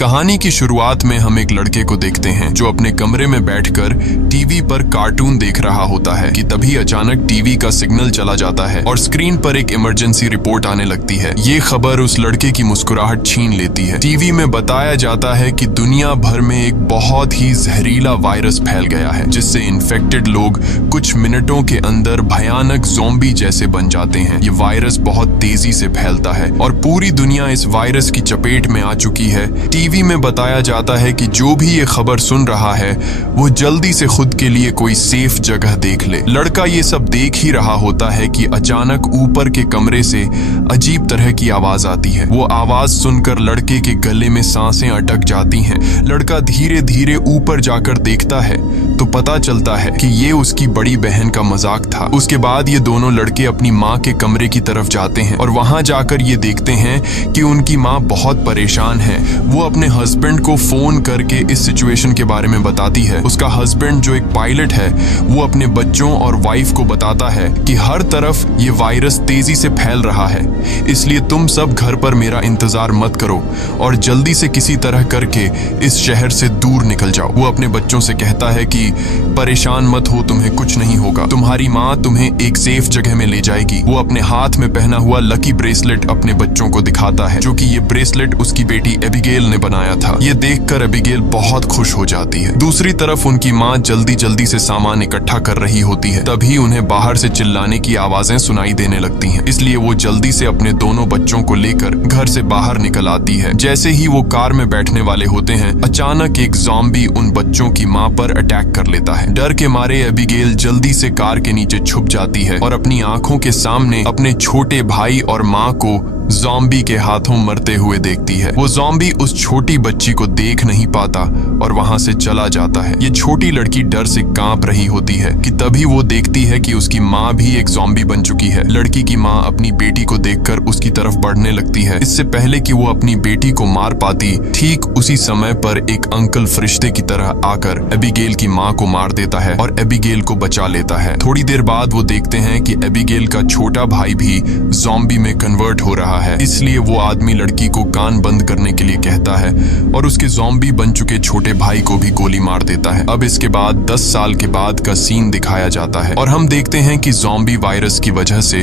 कहानी की शुरुआत में हम एक लड़के को देखते हैं जो अपने कमरे में बैठकर टीवी पर कार्टून देख रहा होता है कि तभी अचानक टीवी का सिग्नल चला जाता है और स्क्रीन पर एक इमरजेंसी रिपोर्ट आने लगती है। ये खबर उस लड़के की मुस्कुराहट छीन लेती है। टीवी में बताया जाता है कि दुनिया भर में एक बहुत ही जहरीला वायरस फैल गया है जिससे इन्फेक्टेड लोग कुछ मिनटों के अंदर भयानक ज़ॉम्बी जैसे बन जाते हैं। ये वायरस बहुत तेजी से फैलता है और पूरी दुनिया इस वायरस की चपेट में आ चुकी है। टीवी में बताया जाता है कि जो भी ये खबर सुन रहा है वो जल्दी से खुद के लिए कोई सेफ जगह देख ले। लड़का ये सब देख ही रहा होता है कि अचानक ऊपर के कमरे से अजीब तरह की आवाज आती है। वो आवाज सुनकर लड़के के गले में सांसें अटक जाती हैं। लड़का धीरे धीरे ऊपर जाकर देखता है तो पता चलता है कि ये उसकी बड़ी बहन का मजाक था। उसके बाद ये दोनों लड़के अपनी माँ के कमरे की तरफ जाते हैं और वहां जाकर ये देखते हैं कि उनकी माँ बहुत परेशान है। वो अपने हस्बैंड को फोन करके इस सिचुएशन के बारे में बताती है। उसका हस्बैंड जो एक पायलट है वो अपने बच्चों और वाइफ को बताता है कि हर तरफ ये वायरस तेजी से फैल रहा है, इसलिए तुम सब घर पर मेरा इंतजार मत करो और जल्दी से किसी तरह करके इस शहर से दूर निकल जाओ। वो अपने बच्चों से कहता है कि परेशान मत हो, तुम्हें कुछ नहीं होगा, तुम्हारी माँ तुम्हें एक सेफ जगह में ले जाएगी। वो अपने हाथ में पहना हुआ लकी ब्रेसलेट अपने बच्चों को दिखाता है जो कि ये ब्रेसलेट उसकी बेटी एबिगेल ने बनाया था। ये देखकर एबिगेल बहुत खुश हो जाती है। दूसरी तरफ उनकी माँ जल्दी जल्दी से सामान इकट्ठा कर रही होती है। तभी उन्हें बाहर से चिल्लाने की आवाजें सुनाई देने लगती हैं, इसलिए वो जल्दी से अपने दोनों बच्चों को लेकर घर से बाहर निकल आती है। जैसे ही वो कार में बैठने वाले होते हैं अचानक एक ज़ॉम्बी उन बच्चों की माँ पर अटैक कर लेता है। डर के मारे एबिगेल जल्दी से कार के नीचे छुप जाती है और अपनी आंखों के सामने अपने छोटे भाई और माँ को ज़ॉम्बी के हाथों मरते हुए देखती है। वो ज़ॉम्बी उस छोटी बच्ची को देख नहीं पाता और वहां से चला जाता है। ये छोटी लड़की डर से कांप रही होती है कि तभी वो देखती है कि उसकी माँ भी एक ज़ॉम्बी बन चुकी है। लड़की की माँ अपनी बेटी को देखकर उसकी तरफ बढ़ने लगती है। इससे पहले कि वो अपनी बेटी को मार पाती, ठीक उसी समय पर एक अंकल फरिश्ते की तरह आकर एबिगेल की माँ को मार देता है और एबिगेल को बचा लेता है। थोड़ी देर बाद वो देखते हैं कि एबिगेल का छोटा भाई भी ज़ॉम्बी में कन्वर्ट हो रहा है, इसलिए वो आदमी लड़की को कान बंद करने के लिए कहता है और उसके ज़ॉम्बी बन चुके छोटे भाई को भी गोली मार देता है। अब इसके बाद 10 साल के बाद का सीन दिखाया जाता है और हम देखते हैं कि ज़ॉम्बी वायरस की वजह से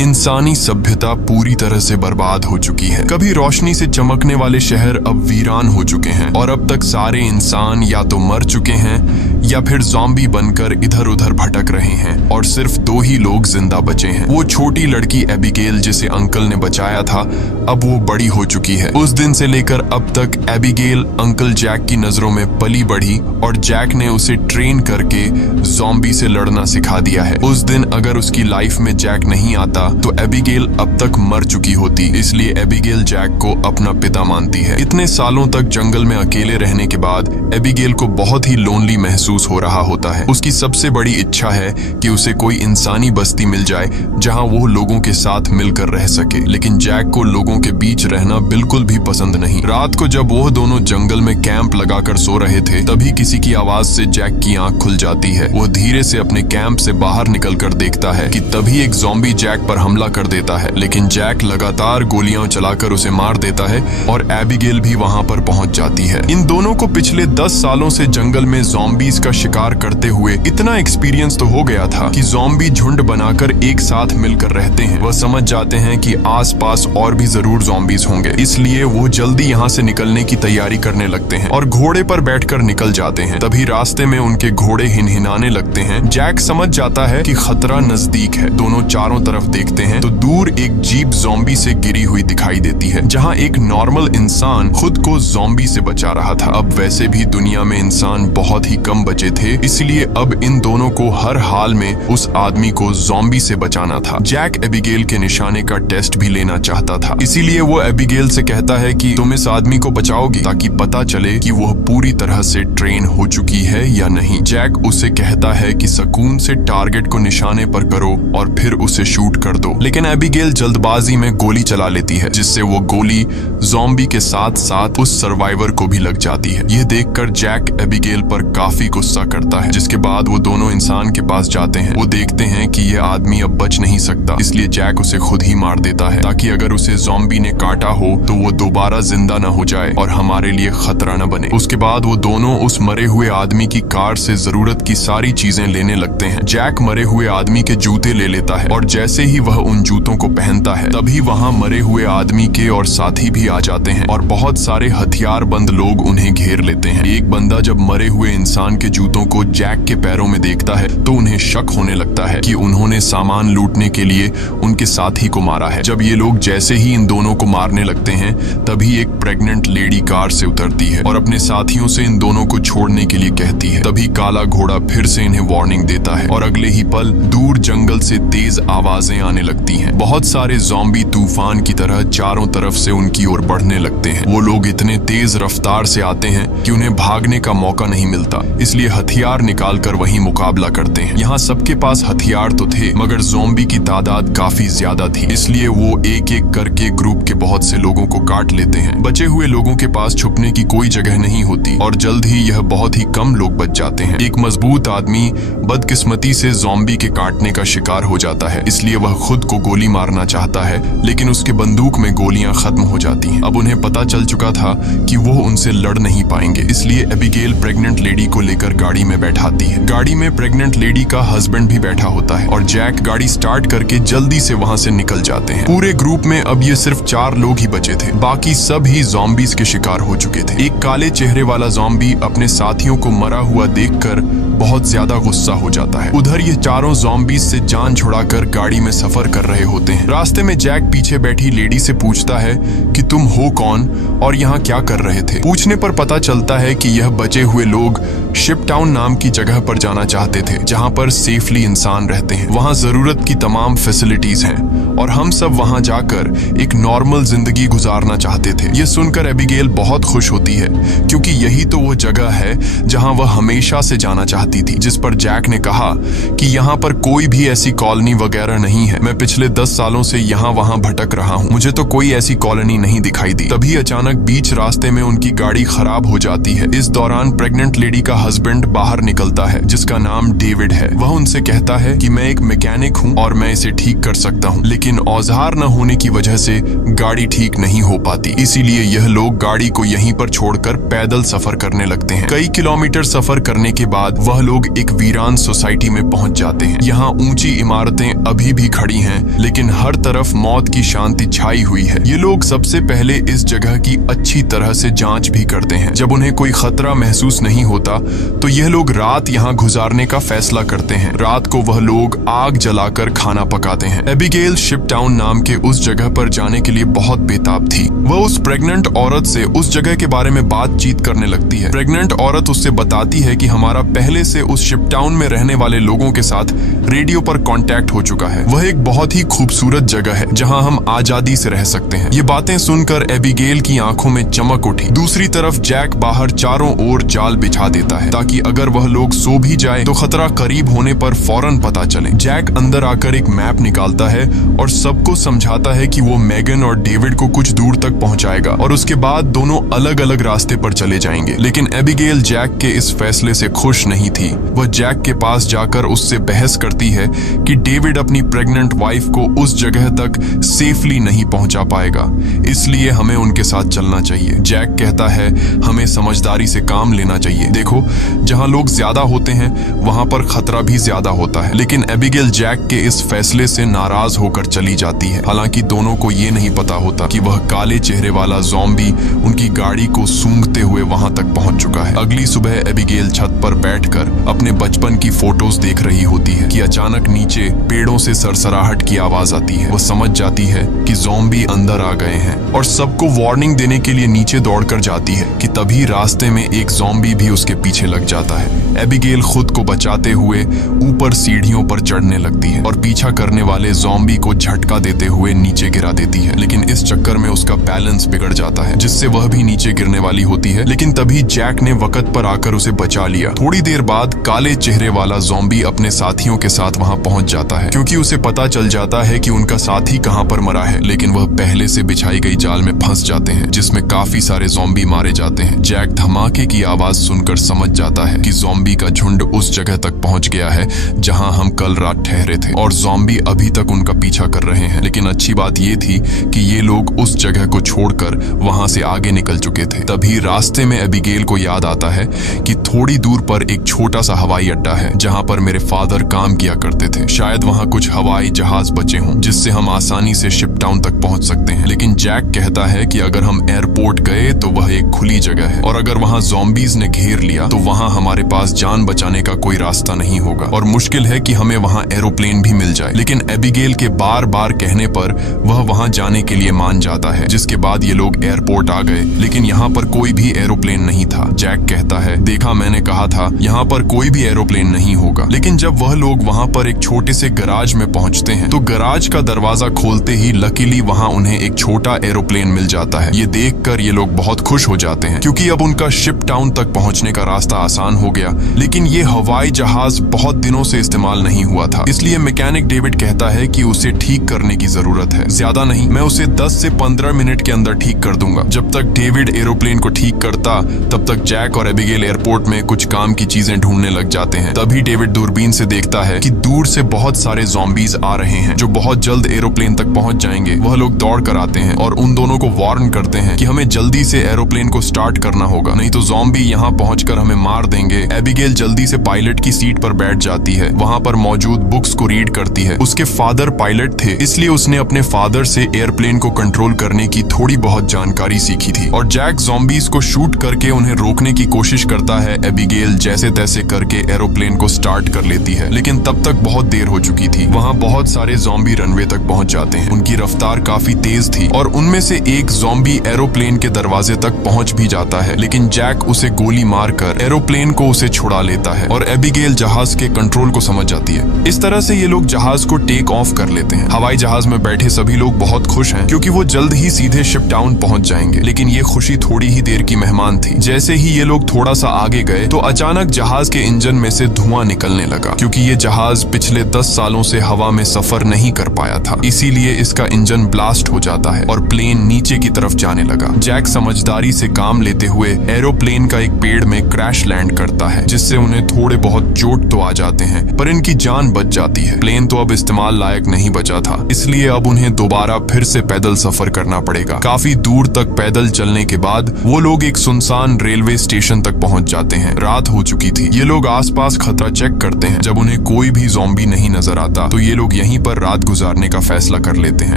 इंसानी सभ्यता पूरी तरह से बर्बाद हो चुकी है। कभी रोशनी से चमकने वाले शहर अब वीरान हो चुके हैं और अब तक सारे इंसान या तो मर चुके हैं या फिर ज़ॉम्बी बनकर इधर उधर भटक रहे हैं और सिर्फ 2 ही लोग जिंदा बचे हैं। वो छोटी लड़की एबिगेल जिसे अंकल ने बचाया था अब वो बड़ी हो चुकी है। उस दिन से लेकर अब तक एबिगेल अंकल जैक की नजरों में पली बढ़ी और जैक ने उसे ट्रेन करके ज़ॉम्बी से लड़ना सिखा दिया है। उस दिन अगर उसकी लाइफ में जैक नहीं आता तो एबिगेल अब तक मर चुकी होती, इसलिए एबिगेल जैक को अपना पिता मानती है। इतने सालों तक जंगल में अकेले रहने के बाद एबिगेल को बहुत ही लोनली महसूस हो रहा होता है। उसकी सबसे बड़ी इच्छा है कि उसे कोई इंसानी बस्ती मिल जाए जहां वो लोगों के साथ मिलकर रह सके, लेकिन जैक को लोगों के बीच रहना बिल्कुल भी पसंद नहीं। रात को जब वो दोनों जंगल में कैंप लगाकर सो रहे थे तभी किसी की आवाज से जैक की आंख खुल जाती है। वो धीरे से अपने कैंप से बाहर निकलकर देखता है कि तभी एक ज़ॉम्बी जैक पर हमला कर देता है, लेकिन जैक लगातार गोलियां चलाकर उसे मार देता है और एबिगेल भी वहां पर पहुंच जाती है। इन दोनों को पिछले 10 सालों से जंगल में ज़ॉम्बीज का शिकार करते हुए इतना एक्सपीरियंस तो हो गया था कि ज़ॉम्बी झुंड बनाकर एक साथ मिलकर रहते हैं। वह समझ जाते हैं कि आसपास और भी जरूर ज़ॉम्बीज होंगे, इसलिए वो जल्दी यहाँ से निकलने की तैयारी करने लगते हैं और घोड़े पर बैठकर निकल जाते हैं। तभी रास्ते में उनके घोड़े हिनहिनाने लगते हैं। जैक समझ जाता है कि खतरा नजदीक है। दोनों चारों तरफ देखते हैं तो दूर एक जीप ज़ॉम्बी से गिरी हुई दिखाई देती है जहाँ एक नॉर्मल इंसान खुद को ज़ॉम्बी से बचा रहा था। अब वैसे भी दुनिया में इंसान बहुत ही कम बचे थे, इसलिए अब इन दोनों को हर हाल में उस आदमी को ज़ॉम्बी से बचाना था। जैक एबिगेल के निशाने का टेस्ट भी लेना चाहता था, इसीलिए वो एबिगेल से कहता है कि तुम इस आदमी को बचाओगी ताकि पता चले कि वह पूरी तरह से ट्रेन हो चुकी है या नहीं। जैक उसे कहता है कि सुकून से टारगेट को निशाने पर करो और फिर उसे शूट कर दो, लेकिन एबिगेल जल्दबाजी में गोली चला लेती है जिससे वो गोली ज़ॉम्बी के साथ साथ उस सर्वाइवर को भी लग जाती है। यह देखकर जैक एबिगेल पर काफी गुस्सा करता है, जिसके बाद वो दोनों इंसान के पास जाते हैं। वो देखते हैं कि यह आदमी अब बच नहीं सकता, इसलिए जैक उसे खुद ही मार देता है ताकि ताकि अगर उसे ज़ॉम्बी ने काटा हो तो वो दोबारा जिंदा न हो जाए और हमारे लिए खतरा न बने। उसके बाद वो दोनों उस मरे हुए आदमी की कार से जरूरत की सारी चीजें लेने लगते हैं। जैक मरे हुए आदमी के जूते ले लेता है और जैसे ही वह उन जूतों को पहनता है तभी वहाँ मरे हुए आदमी के और साथी भी आ जाते हैं और बहुत सारे हथियारबंद लोग उन्हें घेर लेते हैं। एक बंदा जब मरे हुए इंसान के जूतों को जैक के पैरों में देखता है तो उन्हें शक होने लगता है कि उन्होंने सामान लूटने के लिए उनके साथी को मारा है। जब ये लोग जैसे ही इन दोनों को मारने लगते हैं तभी एक प्रेग्नेंट लेडी कार से उतरती है और अपने साथियों से इन दोनों को छोड़ने के लिए कहती है। तभी काला घोड़ा फिर से इन्हें वार्निंग देता है और अगले ही पल दूर जंगल से तेज आवाजें आने लगती हैं। बहुत सारे ज़ॉम्बी तूफान की तरह चारों तरफ से उनकी ओर बढ़ने लगते हैं। वो लोग इतने तेज रफ्तार से आते हैं कि उन्हें भागने का मौका नहीं मिलता, इसलिए हथियार निकालकर वही मुकाबला करते हैं। यहाँ सबके पास हथियार तो थे मगर ज़ॉम्बी की तादाद काफी ज्यादा थी, इसलिए वो एक एक करके ग्रुप के बहुत से लोगों को काट लेते हैं। बचे हुए लोगों के पास छुपने की कोई जगह नहीं होती और जल्द ही यह बहुत ही कम लोग बच जाते हैं। एक मजबूत आदमी बदकिस्मती से ज़ॉम्बी के काटने का शिकार हो जाता है, इसलिए वह खुद को गोली मारना चाहता है लेकिन उसके बंदूक में गोलियां खत्म हो जाती हैं। अब उन्हें पता चल चुका था कि वो उनसे लड़ नहीं पाएंगे, इसलिए एबिगेल प्रेग्नेंट लेडी को लेकर गाड़ी में बैठाती है। गाड़ी में प्रेग्नेंट लेडी का हस्बैंड भी बैठा होता है और जैक गाड़ी स्टार्ट करके जल्दी से वहां से निकल जाते हैं। पूरे ग्रुप में अब ये सिर्फ 4 लोग ही बचे थे, बाकी सब ही ज़ॉम्बीज के शिकार हो चुके थे। एक काले चेहरे वाला ज़ॉम्बी अपने साथियों को मरा हुआ देखकर बहुत ज्यादा गुस्सा हो जाता है। उधर ये चारों ज़ॉम्बीज से जान छुड़ाकर गाड़ी में सफर कर रहे होते हैं। रास्ते में जैक पीछे बैठी लेडी से पूछता है कि तुम हो कौन और यहाँ क्या कर रहे थे। पूछने पर पता चलता है कि यह बचे हुए लोग शिपटाउन नाम की जगह पर जाना चाहते थे जहाँ पर सेफली इंसान रहते हैं। वहाँ जरूरत की तमाम फैसिलिटीज हैं और हम सब वहाँ जाकर एक नॉर्मल जिंदगी गुजारना चाहते थे। ये सुनकर एबिगेल बहुत खुश होती है क्योंकि यही तो वो जगह है जहाँ वह हमेशा से जाना चाहती थी। जिस पर जैक ने कहा कि यहाँ पर कोई भी ऐसी कॉलोनी वगैरह नहीं है, मैं पिछले 10 सालों से यहाँ वहाँ भटक रहा हूँ, मुझे तो कोई ऐसी कॉलोनी नहीं दिखाई दी। तभी अचानक बीच रास्ते में उनकी गाड़ी खराब हो जाती है। इस दौरान प्रेग्नेंट लेडी का हस्बैंड बाहर निकलता है जिसका नाम डेविड है। वह उनसे कहता है कि मैं एक मैकेनिक हूँ और मैं इसे ठीक कर सकता हूँ, लेकिन औजार न होने की वजह से गाड़ी ठीक नहीं हो पाती, इसीलिए यह लोग गाड़ी को यहीं पर छोड़कर पैदल सफर करने लगते हैं। कई किलोमीटर सफर करने के बाद वह लोग एक वीरान सोसाइटी में पहुंच जाते हैं। यहाँ ऊंची इमारतें अभी भी खड़ी हैं, लेकिन हर तरफ मौत की शांति छाई हुई है। ये लोग सबसे पहले इस जगह की अच्छी तरह से जांच भी करते हैं। जब उन्हें कोई खतरा महसूस नहीं होता तो यह लोग रात यहाँ गुजारने का फैसला करते हैं। रात को वह लोग आग जलाकर खाना पकाते हैं। एबिगेल शिपटाउन नाम के उस जगह पर जाने के लिए बहुत बेताब थी। वह उस प्रेग्नेंट औरत से उस जगह के बारे में बातचीत करने लगती है। प्रेग्नेंट औरत उससे बताती है कि हमारा पहले से उस शिपटाउन में रहने वाले लोगों के साथ रेडियो पर कांटेक्ट हो चुका है। वह एक बहुत ही खूबसूरत जगह है जहां हम आजादी से रह सकते हैं। ये बातें सुनकर एबिगेल की आंखों में चमक उठी। दूसरी तरफ जैक बाहर चारों ओर जाल बिछा देता है ताकि अगर वह लोग सो भी जाए तो खतरा करीब होने पर फौरन पता चले। जैक अंदर आकर एक मैप निकालता है और सबको समझाता है कि वो मेगन और डेविड को कुछ दूर तक पहुंचाएगा और उसके बाद दोनों अलग अलग रास्ते पर चले जाएंगे। लेकिन एबिगेल जैक के इस फैसले से खुश नहीं थी। वह जैक के पास जाकर उससे बहस करती है कि डेविड अपनी प्रेग्नेंट वाइफ को उस जगह तक सेफली नहीं पहुंचा पाएगा, इसलिए हमें उनके साथ चलना चाहिए। जैक कहता है हमें समझदारी से काम लेना चाहिए। देखो, जहां लोग ज्यादा होते हैं वहां पर खतरा भी ज्यादा होता है। लेकिन एबिगेल जैक के इस फैसले से नाराज होकर चली जाती है। हालांकि दोनों को ये नहीं पता होता कि वह काले चेहरे वाला ज़ॉम्बी उनकी गाड़ी को सूंघते हुए वहां तक पहुंच चुका है। अगली सुबह एबिगेल छत पर बैठकर अपने बचपन की फोटोज देख रही होती है कि अचानक नीचे पेड़ों से सरसराहट की आवाज आती है। वह समझ जाती है कि ज़ॉम्बी अंदर आ गए हैं और सबको वार्निंग देने के लिए नीचे दौड़कर जाती है कि तभी रास्ते में एक ज़ॉम्बी भी उसके पीछे लग जाता है। एबिगेल खुद को बचाते हुए ऊपर सीढ़ियों पर चढ़ने लगती है और पीछा करने वाले ज़ॉम्बी को झटका देते हुए नीचे गिरा देती है। लेकिन इस चक्कर में उसका बैलेंस बिगड़ जाता है जिससे वह भी नीचे गिरने वाली होती है। लेकिन तभी जैक ने वक्त पर आकर उसे बचा लिया। थोड़ी देर बाद काले चेहरे वाला ज़ॉम्बी अपने साथियों के साथ वहां पहुंच जाता है क्योंकि उसे पता चल जाता है कि उनका साथी कहां पर मरा है। लेकिन वह पहले से बिछाई गई जाल में फंस जाते हैं जिसमें काफी सारे ज़ॉम्बी मारे जाते हैं। जैक धमाके की आवाज सुनकर समझ जाता है कि ज़ॉम्बी का झुंड उस जगह तक पहुंच गया है जहां हम कल रात ठहरे थे और ज़ॉम्बी अभी तक उनका पीछा कर रहे हैं। लेकिन अच्छी बात ये थी कि ये लोग उस जगह को छोड़कर वहां से आगे निकल चुके थे। तभी रास्ते में एबिगेल को याद आता है कि थोड़ी दूर पर एक छोटा सा हवाई अड्डा है जहां पर मेरे फादर काम किया करते थे। शायद वहां कुछ हवाई जहाज बचे हों जिससे हम आसानी से शिप टाउन तक पहुंच सकते हैं। लेकिन जैक कहता है कि अगर हम एयरपोर्ट गए तो वह एक खुली जगह है और अगर वहां ज़ॉम्बीज ने घेर लिया तो वहां हमारे पास जान बचाने का कोई रास्ता नहीं होगा और मुश्किल है कि हमें वहां एरोप्लेन भी मिल जाए। लेकिन एबिगेल के बार बार कहने पर वह वहां जाने के लिए मान जाता है, जिसके बाद ये लोग एयरपोर्ट आ गए। लेकिन यहाँ पर कोई भी एरोप्लेन नहीं था। जैक कहता है, देखा, मैंने कहा था यहाँ पर कोई भी एरोप्लेन नहीं होगा। लेकिन जब वह लोग वहां पर एक छोटे से गराज में पहुंचते हैं तो गराज का दरवाजा खोलते ही लकीली वहां उन्हें एक छोटा एरोप्लेन मिल जाता है। ये देखकर ये लोग बहुत खुश हो जाते हैं क्योंकि अब उनका शिप टाउन तक पहुंचने का रास्ता आसान हो गया। लेकिन ये हवाई जहाज बहुत दिनों से इस्तेमाल नहीं हुआ था, इसलिए मैकेनिक डेविड कहता है कि उसे ठीक करने की जरूरत है। ज्यादा नहीं, मैं उसे 10 से 15 मिनट के अंदर ठीक कर दूंगा। जब तक डेविड एरोप्लेन को ठीक करता तब तक जैक और एबिगेल एयरपोर्ट में कुछ काम की चीजें ढूंढने लग जाते हैं। तभी डेविड दूरबीन से देखता है कि दूर से बहुत सारे ज़ॉम्बीज आ रहे हैं जो बहुत जल्द एरोप्लेन तक पहुंच जाएंगे। वह लोग दौड़ कर आते हैं और उन दोनों को वार्न करते हैं कि हमें जल्दी से एरोप्लेन को स्टार्ट करना होगा, नहीं तो ज़ॉम्बी यहाँ पहुंचकर हमें मार देंगे। एबिगेल जल्दी से पायलट की सीट पर बैठ जाती है, वहां पर मौजूद बुक्स को रीड करती है। उसके फादर पायलट थे, इसलिए उसने अपने फादर से एयरप्लेन को कंट्रोल करने की थोड़ी बहुत जानकारी सीखी थी। और जैक ज़ॉम्बीज को शूट करके उन्हें रोकने की कोशिश करता है। एबिगेल जैसे तैसे करके एरोप्लेन को स्टार्ट कर लेती है, लेकिन तब तक बहुत देर हो चुकी थी। वहां बहुत सारे ज़ॉम्बी रनवे तक पहुंच जाते हैं। उनकी रफ्तार काफी तेज थी और उनमें से एक ज़ॉम्बी एरोप्लेन के दरवाजे तक पहुंच भी जाता है, लेकिन जैक उसे गोली मारकर एरोप्लेन को उसे छुड़ा लेता है और एबिगेल जहाज के कंट्रोल को समझ जाती है। इस तरह से ये लोग जहाज को टेक ऑफ कर लेते हैं। हवाई जहाज में बैठे सभी लोग बहुत खुश हैं क्योंकि वो जल्द ही सीधे शिप टाउन पहुंच जाएंगे। लेकिन ये खुशी थोड़ी ही देर की मेहमान थी। जैसे ही ये लोग थोड़ा सा आगे गए तो अचानक जहाज के इंजन में से धुआं निकलने लगा क्योंकि ये जहाज पिछले 10 सालों से हवा में सफर नहीं कर पाया था, इसीलिए इसका इंजन ब्लास्ट हो जाता है और प्लेन नीचे की तरफ जाने लगा। जैक समझदारी से काम लेते हुए एरोप्लेन का एक पेड़ में क्रैश लैंड करता है, जिससे उन्हें थोड़े बहुत चोट तो आ जाते हैं पर इनकी जान बच जाती है। प्लेन तो अब इस्तेमाल लायक नहीं बचा था, इसलिए अब उन्हें दोबारा फिर से पैदल सफर करना पड़ेगा। काफी दूर तक पैदल चलने के बाद वो लोग एक सुनसान रेलवे स्टेशन तक पहुंच जाते हैं। रात हो चुकी थी। ये लोग आसपास खतरा चेक करते हैं। जब उन्हें कोई भी ज़ॉम्बी नहीं नजर आता तो ये लोग यहीं पर रात गुजारने का फैसला कर लेते हैं।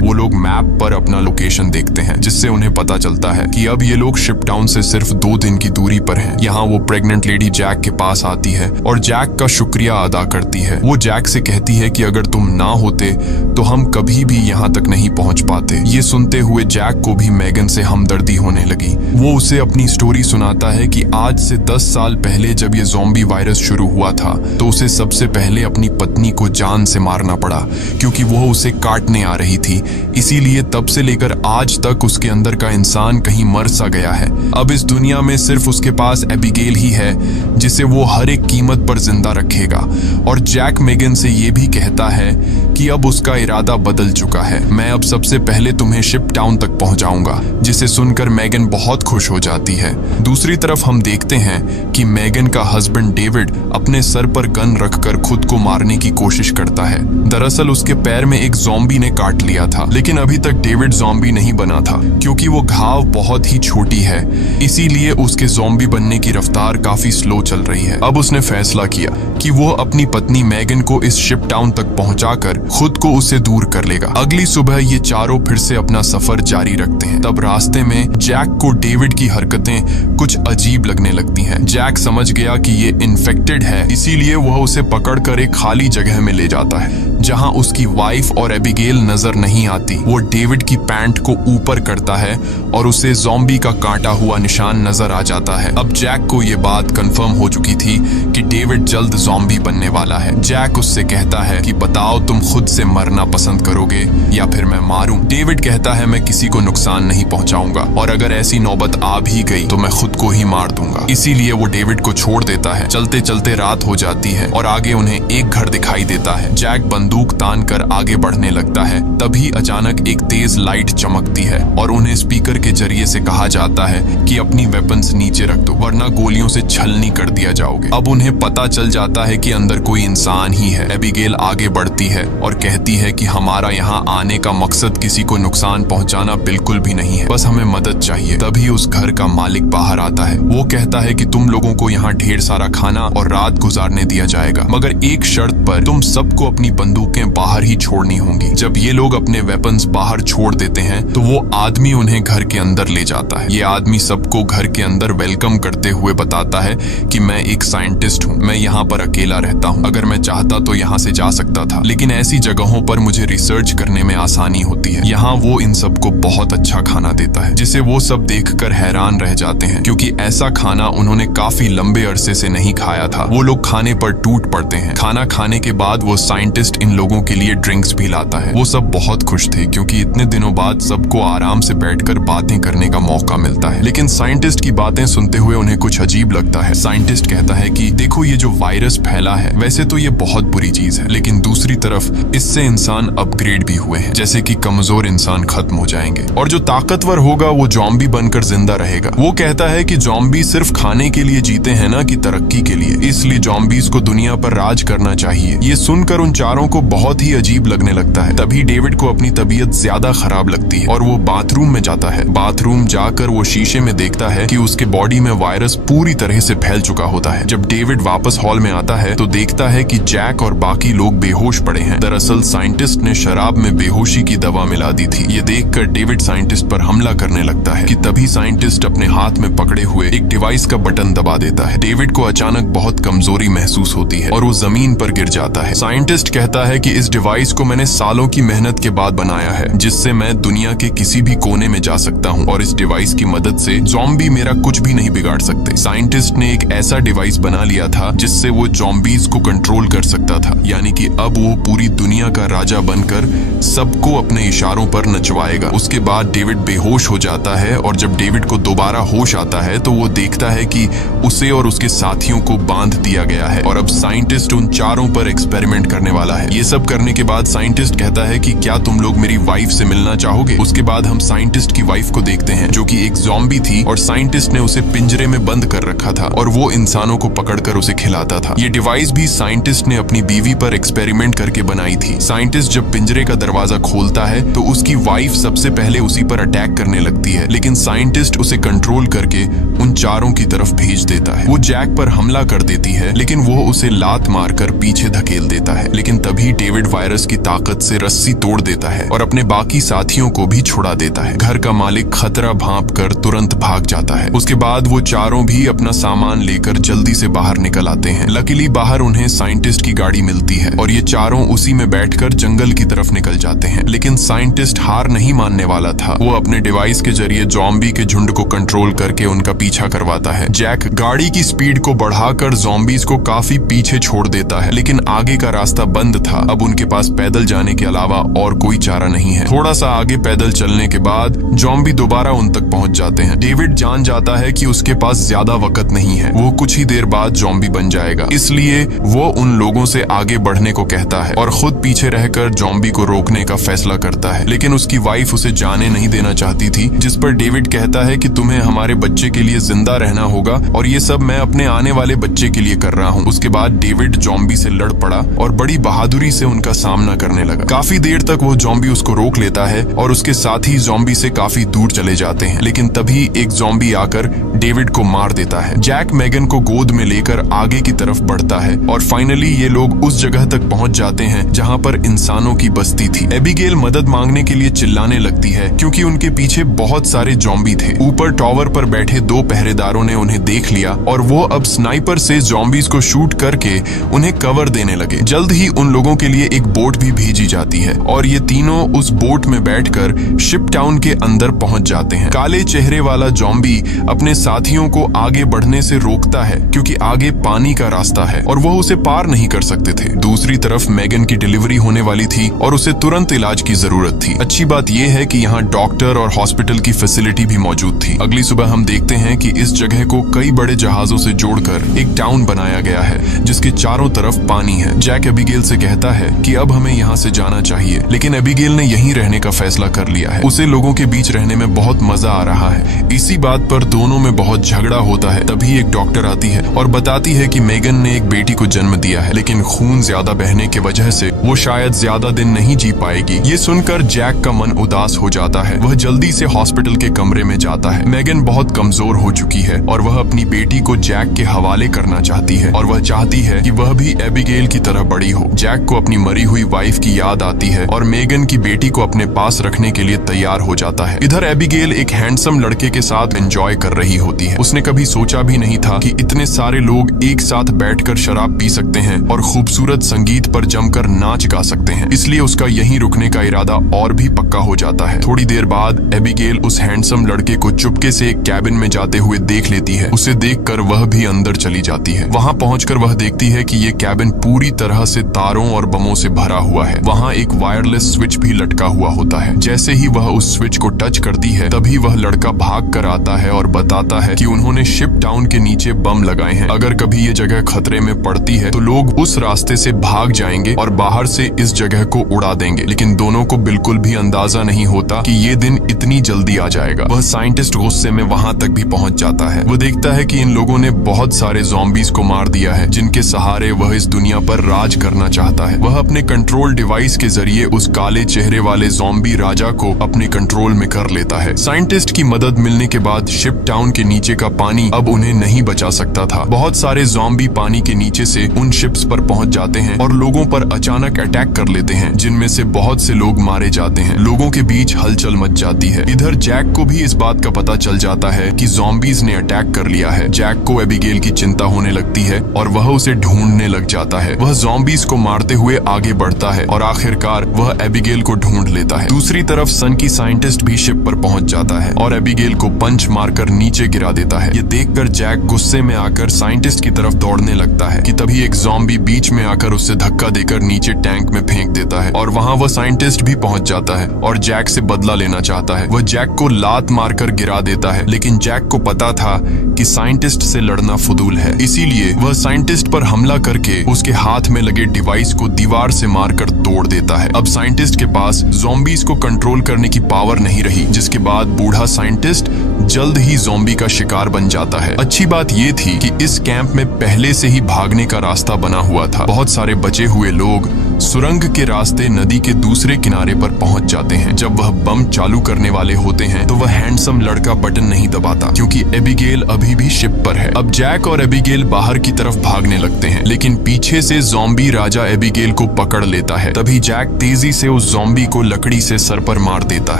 वो लोग मैप पर अपना लोकेशन देखते हैं, जिससे उन्हें पता चलता है कि अब ये लोग शिप टाउन से सिर्फ 2 दिन की दूरी पर हैं। यहाँ वो प्रेग्नेंट लेडी जैक के पास आती है और जैक का शुक्रिया अदा करती है। वो जैक से कहती है कि अगर तुम ना होते तो हम कभी भी यहाँ तक नहीं पहुँच पाते। ये सुनते हुए जैक को भी मैगन से हमदर्दी होने लगी। वो उसे अपनी स्टोरी सुनाता है कि आज से 10 साल पहले जब ये ज़ॉम्बी वायरस शुरू हुआ था तो उसे सबसे पहले अपनी पत्नी को जान से मारना पड़ा क्योंकि वो उसे काटने आ रही थी। इसीलिए तब से लेकर आज तक उसके अंदर का इंसान कहीं मर सा गया है। अब इस दुनिया में सिर्फ उसके पास एबिगेल ही है जिसे वो हर एक कीमत पर जिंदा रखेगा। और जैक मेगन से ये भी कहता है कि अब उसका इरादा बदल चुका है। मैं अब सबसे पहले तुम्हें शिप टाउन तक पहुंचाऊंगा, जिसे सुनकर मेगन बहुत खुश हो जाती है। दूसरी तरफ हम देखते हैं कि मेगन का हस्बैंड डेविड अपने सर पर गन रखकर खुद को मारने की कोशिश करता है। दरअसल उसके पैर में एक ज़ॉम्बी ने काट लिया था, लेकिन अभी तक डेविड ज़ॉम्बी नहीं बना था क्योंकि वो घाव बहुत ही छोटी है, इसीलिए उसके ज़ॉम्बी बनने की रफ्तार काफी स्लो चल रही है। अब उसने फैसला किया कि वो अपनी पत्नी मेगन को इस शिप टाउन तक पहुंचाकर खुद को उससे दूर कर लेगा। अगली सुबह ये चारों फिर से अपना सफर जारी रखते हैं। तब रास्ते में जैक को डेविड की हरकतें कुछ अजीब लगने लगती हैं। जैक समझ गया कि ये इन्फेक्टेड है, इसीलिए वह उसे पकड़कर एक खाली जगह में ले जाता है जहां उसकी वाइफ और एबिगेल नजर नहीं आती। वो डेविड की पैंट को ऊपर करता है और उसे ज़ॉम्बी का काटा हुआ निशान नजर आ जाता है। अब जैक को ये बात कंफर्म हो चुकी थी कि डेविड जल्द ज़ॉम्बी बनने वाला है। जैक उससे कहता है कि बताओ तुम खुद से मरना पसंद करोगे या फिर मैं मारूं। डेविड कहता है मैं किसी को नुकसान नहीं पहुंचाऊंगा और अगर ऐसी नौबत आ भी गई तो मैं खुद को ही मार दूंगा। इसीलिए वो डेविड को छोड़ देता है। चलते चलते रात हो जाती है और आगे उन्हें एक घर दिखाई देता है। जैक बंदूक तान कर आगे बढ़ने लगता है। तभी अचानक एक तेज लाइट चमकती है और उन्हें स्पीकर के जरिए से कहा जाता है कि अपनी वेपन्स नीचे रख दो वरना गोलियों से छलनी कर दिया जाओगे। अब उन्हें पता चल जाता है कि अंदर कोई इंसान ही है। एबिगेल आगे बढ़ती है और कहती है कि हमारा यहाँ आने का मकसद किसी को नुकसान पहुंचाना बिल्कुल भी नहीं है, बस हमें मदद चाहिए। तभी उस घर का मालिक बाहर आता है। वो कहता है कि तुम लोगों को यहाँ ढेर सारा खाना और रात गुजारने दिया जाएगा, मगर एक शर्त पर, तुम सबको अपनी बंदूकें बाहर ही छोड़नी होंगी। जब ये लोग अपने वेपन्स बाहर छोड़ देते हैं तो वो आदमी उन्हें घर के अंदर ले जाता है। ये आदमी सबको घर के अंदर वेलकम करते हुए बताता है कि मैं एक साइंटिस्ट हूँ, मैं यहाँ पर अकेला रहता हूँ, अगर मैं चाहता तो यहाँ से जा सकता था, लेकिन ऐसी जगहों पर मुझे रिसर्च करने में आसानी होती है। यहाँ वो इन सबको बहुत अच्छा खाना देता है, जिसे वो सब देखकर हैरान रह जाते हैं, क्योंकि ऐसा खाना उन्होंने काफी लंबे अरसे से नहीं खाया था। वो लोग खाने पर टूट पड़ते हैं। खाना खाने के बाद वो साइंटिस्ट इन लोगों के लिए ड्रिंक्स भी लाता है। वो सब बहुत खुश थे, क्योंकि इतने दिनों बाद सबको आराम से बैठकर बातें करने का मौका मिलता है। लेकिन साइंटिस्ट की बातें सुनते हुए उन्हें कुछ अजीब लगता है। साइंटिस्ट कहता है कि देखो, ये जो वायरस फैला है, वैसे तो ये बहुत बुरी चीज है, लेकिन दूसरी तरफ इससे इंसान अपग्रेड भी हुए हैं, जैसे कि कमजोर इंसान खत्म हो जाएंगे और जो ताकतवर होगा वो ज़ॉम्बी बनकर जिंदा रहेगा। वो कहता है कि ज़ॉम्बी सिर्फ खाने के लिए जीते हैं ना कि तरक्की के लिए, इसलिए ज़ॉम्बीज को दुनिया पर राज करना चाहिए। ये सुनकर उन चारों को बहुत ही अजीब लगने लगता है। तभी डेविड को अपनी तबीयत ज्यादा खराब लगती है और वो बाथरूम में जाता है। बाथरूम जाकर वो शीशे में देखता है कि उसके बॉडी में वायरस पूरी तरह से फैल चुका होता है। जब डेविड वापस हॉल में आता है तो देखता है कि जैक और बाकी लोग बेहोश पड़े हैं। दरअसल साइंटिस्ट ने शराब में बेहोशी की दवा मिला दी थी। ये देखकर डेविड साइंटिस्ट पर हमला करने लगता है कि तभी साइंटिस्ट अपने हाथ में पकड़े हुए एक डिवाइस का बटन दबा देता है। डेविड को अचानक बहुत कमजोरी महसूस होती है और वो जमीन पर गिर जाता है। साइंटिस्ट कहता है कि इस डिवाइस को मैंने सालों की मेहनत के बाद बनाया है, जिससे मैं दुनिया के किसी भी कोने में जा सकता हूँ और इस डिवाइस की मदद से ज़ॉम्बी मेरा कुछ भी नहीं बिगाड़ सकते। साइंटिस्ट ने एक ऐसा डिवाइस बना लिया था जिससे वो ज़ॉम्बीज को कंट्रोल कर सकता था, यानी कि अब वो पूरी दुनिया का राजा बनकर सबको अपने इशारों पर नचवाएगा। उसके बाद डेविड बेहोश हो जाता है और जब डेविड को दोबारा होश आता है तो वो देखता है कि उसे और उसके साथियों को बांध दिया गया है और अब साइंटिस्ट उन चारों पर एक्सपेरिमेंट करने वाला है। ये सब करने के बाद साइंटिस्ट कहता है कि क्या तुम लोग मेरी वाइफ से मिलना चाहोगे। उसके बाद हम साइंटिस्ट की वाइफ को देखते हैं, जो कि एक ज़ॉम्बी थी और साइंटिस्ट ने उसे पिंजरे में बंद कर रखा था और वो इंसानों को पकड़कर उसे खिलाता था। ये डिवाइस भी साइंटिस्ट ने अपनी बीवी पर एक्सपेरिमेंट करके बनाई थी। साइंटिस्ट जब पिंजरे का दरवाजा खोलता है तो उसकी वाइफ सबसे पहले उसी पर अटैक करने लगती है, लेकिन साइंटिस्ट उसे कंट्रोल करके उन चारों की तरफ भेज देता है। वो जैक पर हमला कर देती है, लेकिन वो उसे लात मारकर पीछे धकेल देता है। लेकिन तभी डेविड वायरस की ताकत से रस्सी तोड़ देता है और अपने बाकी साथियों को भी छुड़ा देता है। घर का मालिक खतरा भांप कर तुरंत भाग जाता है। उसके बाद वो चारों भी अपना सामान लेकर जल्दी से बाहर निकल आते हैं। लकीली बाहर उन्हें साइंटिस्ट की गाड़ी मिलती है और ये चारों उसी में बैठकर जंगल की तरफ निकल जाते हैं। लेकिन साइंटिस्ट हार नहीं मानने वाला था। वो अपने डिवाइस के जरिए ज़ॉम्बी के झुंड को कंट्रोल करके उनका पीछा करवाता है। जैक गाड़ी की स्पीड को बढ़ाकर ज़ॉम्बीज को काफी पीछे छोड़ देता है, लेकिन आगे का रास्ता बंद था। अब उनके पास पैदल जाने के अलावा और कोई चारा नहीं है। थोड़ा सा आगे पैदल चलने के बाद ज़ॉम्बी दोबारा उन तक पहुंच जाते हैं। डेविड जान जाता है कि उसके पास ज्यादा वक्त नहीं है, वो कुछ ही देर बाद ज़ॉम्बी बन जाएगा, इसलिए वो उन लोगों से आगे बढ़ने को कहता है और खुद पीछे रहकर ज़ॉम्बी को रोकने का फैसला करता है। लेकिन उसकी वाइफ उसे जाने नहीं देना चाहती थी, जिस पर डेविड कहता है कि तुम्हें हमारे बच्चे के लिए जिंदा रहना होगा और ये सब मैं अपने आने वाले बच्चे के लिए कर रहा हूँ। उसके बाद डेविड ज़ॉम्बी से लड़ पड़ा और बड़ी बहादुरी से उनका सामना करने लगा। काफी देर तक वो ज़ॉम्बी उसको रोक लेता है और उसके साथी ज़ॉम्बी से काफी दूर चले जाते हैं, लेकिन तभी एक ज़ॉम्बी आकर डेविड को मार देता है। जैक मेगन को गोद में लेकर आगे की तरफ बढ़ता है और फाइनली ये लोग उस जगह तक पहुंच जाते हैं जहां पर इंसानों की बस्ती थी। एबिगेल मदद मांगने के लिए चिल्लाने लगती है क्योंकि उनके पीछे बहुत सारे ज़ॉम्बी थे। ऊपर टावर पर बैठे 2 पहरेदारों ने उन्हें देख लिया और वो अब स्नाइपर से ज़ॉम्बीज को शूट करके उन्हें कवर देने लगे। जल्द ही उन लोगों के लिए एक बोट भी भेजी जाती है और ये तीनों उस बोट में बैठकर शिप टाउन के अंदर पहुंच जाते हैं। काले चेहरे वाला ज़ॉम्बी अपने साथियों को आगे बढ़ने से रोकता है क्योंकि आगे पानी का रास्ता है और वो उसे पार नहीं कर सकते थे। दूसरी तरफ मेगन की डिलीवरी होने वाली थी और उसे तुरंत इलाज की जरूरत थी। अच्छी बात यह है कि यहाँ डॉक्टर और हॉस्पिटल की फैसिलिटी भी मौजूद थी। अगली सुबह हम देखते हैं कि इस जगह को कई बड़े जहाजों से जोड़कर एक टाउन बनाया गया है जिसके चारों तरफ पानी है। जैक एबिगेल से कहता है कि अब हमें यहाँ से जाना चाहिए, लेकिन एबिगेल ने यहीं रहने का फैसला कर लिया है। उसे लोगों के बीच रहने में बहुत मजा आ रहा है। इसी बात पर दोनों में बहुत झगड़ा होता है तभी एक डॉक्टर आती है और बताती है कि मेगन ने एक बेटी को जन्म दिया है, लेकिन खून ज्यादा बहने की वजह से वो शायद ज्यादा दिन नहीं जी पाएगी। ये सुनकर जैक का मन उदास हो जाता है। वह जल्दी से हॉस्पिटल के कमरे में जाता है। मेगन बहुत कमजोर हो चुकी है और वह अपनी बेटी को जैक के हवाले करना चाहती है और वह चाहती है कि वह भी एबिगेल की तरह बड़ी हो। जैक को अपनी मरी हुई वाइफ की याद आती है और मेगन की बेटी को अपने पास रखने के लिए तैयार हो जाता है। इधर एबिगेल एक हैंडसम लड़के के साथ एंजॉय कर रही होती है। उसने कभी सोचा भी नहीं था कि इतने सारे लोग एक साथ बैठकर शराब पी सकते हैं और खूबसूरत संगीत पर जमकर नाच गा सकते हैं, इसलिए उसका यहीं रुकने का इरादा और भी पक्का हो जाता है। थोड़ी देर बाद एबिगेल उस हैंडसम लड़के को चुपके से एक कैबिन में जाते हुए देख लेती है। उसे देखकर वह भी अंदर चली जाती है। वहां पहुंचकर वह देखती है कि ये कैबिन पूरी तरह से तारों और बमों से भरा हुआ है। वहां एक वायरलेस स्विच भी लटका हुआ होता है। जैसे ही वह उस स्विच को टच करती है तभी वह लड़का भाग कर आता है और बताता है कि उन्होंने शिप टाउन के नीचे बम लगाए हैं। अगर कभी ये जगह खतरे में पड़ती है तो लोग उस रास्ते से भाग जाएंगे और बाहर से इस जगह को उड़ा देंगे। लेकिन दोनों को बिल्कुल भी अंदाजा नहीं होता कि ये दिन इतनी जल्दी आ जाएगा। वह साइंटिस्ट गुस्से में वहां तक भी पहुंच जाता है। वह देखता है कि इन लोगों ने बहुत सारे ज़ॉम्बीज़ को मार दिया है जिनके सहारे वह इस दुनिया पर राज करना चाहता है। वह अपने कंट्रोल डिवाइस के जरिए उस काले चेहरे वाले ज़ॉम्बी राजा को अपने कंट्रोल में कर लेता है। साइंटिस्ट की मदद मिलने के बाद शिप टाउन के नीचे का पानी अब उन्हें नहीं बचा सकता था। बहुत सारे ज़ॉम्बी पानी के नीचे से उन शिप्स पर पहुंच जाते हैं और लोगों पर अचानक अटैक कर लेते हैं, जिनमें से बहुत से लोग मारे जाते हैं। लोगों के बीच हलचल मच जाती है। इधर जैक को भी इस बात का पता चल जाता है कि ज़ॉम्बीज़ ने अटैक कर लिया है। जैक को एबिगेल की चिंता होने लगती है और वह उसे ढूंढने लग जाता है। वह ज़ॉम्बीज़ को मारते हुए आगे बढ़ता है और आखिरकार वह एबिगेल को ढूंढ लेता है। दूसरी तरफ सन की साइंटिस्ट भी शिप पर पहुंच जाता है और एबिगेल को पंच मारकर नीचे गिरा देता है। ये देखकर जैक गुस्से में आकर साइंटिस्ट की तरफ दौड़ने लगता है कि तभी एक ज़ॉम्बी बीच में आकर उसे धक्का देकर नीचे टैंक में फेंक देता है और वहां वह साइंटिस्ट भी पहुंच जाता है और जैक से बदला लेना चाहता है। वह जैक को लात मारकर गिरा देता है, लेकिन जैक को पता था कि साइंटिस्ट से लड़ना फुदूल है, इसीलिए वह साइंटिस्ट पर हमला करके उसके हाथ में लगे डिवाइस को दीवार से मारकर तोड़ देता है। अब साइंटिस्ट के पास ज़ॉम्बीज़ को कंट्रोल करने की पावर नहीं रही, जिसके बाद बूढ़ा साइंटिस्ट जल्द ही ज़ॉम्बी का शिकार बन जाता है। अच्छी बात यह थी कि इस कैंप में पहले से ही भागने का रास्ता बना हुआ था। बहुत सारे बचे हुए लोग सुरंग के रास्ते नदी के दूसरे किनारे पर पहुंच जाते हैं। जब वह बम चालू करने वाले होते हैं तो वह हैंडसम लड़का बटन नहीं दबाता क्योंकि एबिगेल अभी भी शिप पर है। अब जैक और एबिगेल बाहर की तरफ भागने लगते हैं, लेकिन पीछे से ज़ॉम्बी राजा एबिगेल को पकड़ लेता है। तभी जैक तेजी से उस ज़ॉम्बी को लकड़ी से सर पर मार देता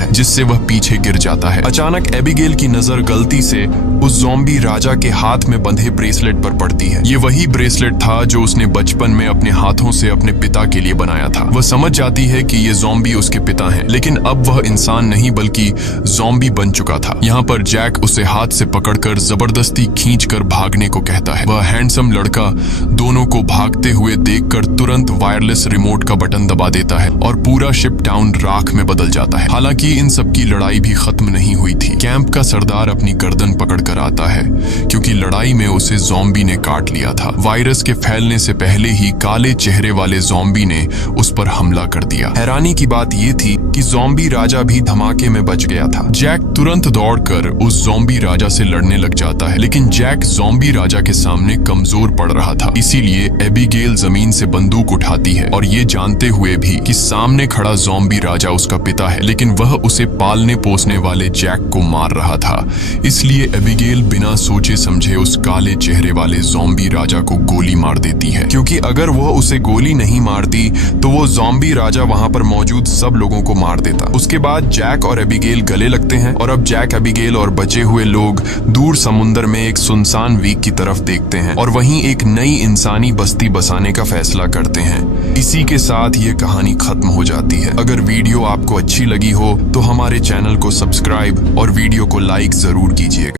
है, जिससे वह पीछे गिर जाता है। अचानक एबिगेल की नजर गलती से उस ज़ॉम्बी राजा के हाथ में बंधे ब्रेसलेट पर पड़ती है। ये वही ब्रेसलेट था जो उसने बचपन में अपने हाथों से अपने पिता के लिए बनाया था। वह समझ जाती है कि ये ज़ॉम्बी उसके पिता हैं, लेकिन अब वह इंसान नहीं बल्कि ज़ॉम्बी बन चुका था। यहाँ पर जैक उसे हाथ से पकड़कर जबरदस्ती खींचकर भागने को कहता है। वह हैंडसम लड़का दोनों को भागते हुए देखकर तुरंत वायरलेस रिमोट का बटन दबा देता है और पूरा शिप टाउन राख में बदल जाता है। हालांकि इन सब की लड़ाई भी खत्म नहीं हुई थी। कैंप का सरदार अपनी गर्दन पकड़कर आता है क्योंकि लड़ाई में उसे ज़ॉम्बी ने काट लिया था। वायरस के फैलने से पहले ही काले चेहरे वाले ज़ॉम्बी ने उस पर हमला कर दिया। हैरानी की बात यह थी कि ज़ॉम्बी राजा भी धमाके में बच गया था। जैक तुरंत दौड़कर उस ज़ॉम्बी राजा से लड़ने लग जाता है, लेकिन जैक ज़ॉम्बी राजा के सामने कमजोर पड़ रहा था। इसीलिए एबिगेल जमीन से बंदूक उठाती है और ये जानते हुए भी कि सामने खड़ा ज़ॉम्बी राजा उसका पिता है, लेकिन वह उसे पालने पोसने वाले जैक को मार रहा था। इसलिए एबिगेल बिना सोचे समझे उस काले चेहरे वाले ज़ॉम्बी राजा को गोली मार देती है, क्योंकि अगर वह उसे गोली नहीं मारती तो वो ज़ॉम्बी राजा वहां पर मौजूद सब लोगों को मार देता। उसके बाद जैक और एबिगेल गले लगते हैं और अब जैक, एबिगेल और बचे हुए लोग दूर समुद्र में एक सुनसान द्वीप की तरफ देखते हैं और वहीं एक नई इंसानी बस्ती बसाने का फैसला करते हैं। इसी के साथ ये कहानी खत्म हो जाती है। अगर वीडियो आपको अच्छी लगी हो तो हमारे चैनल को सब्सक्राइब और वीडियो को लाइक जरूर कीजिएगा।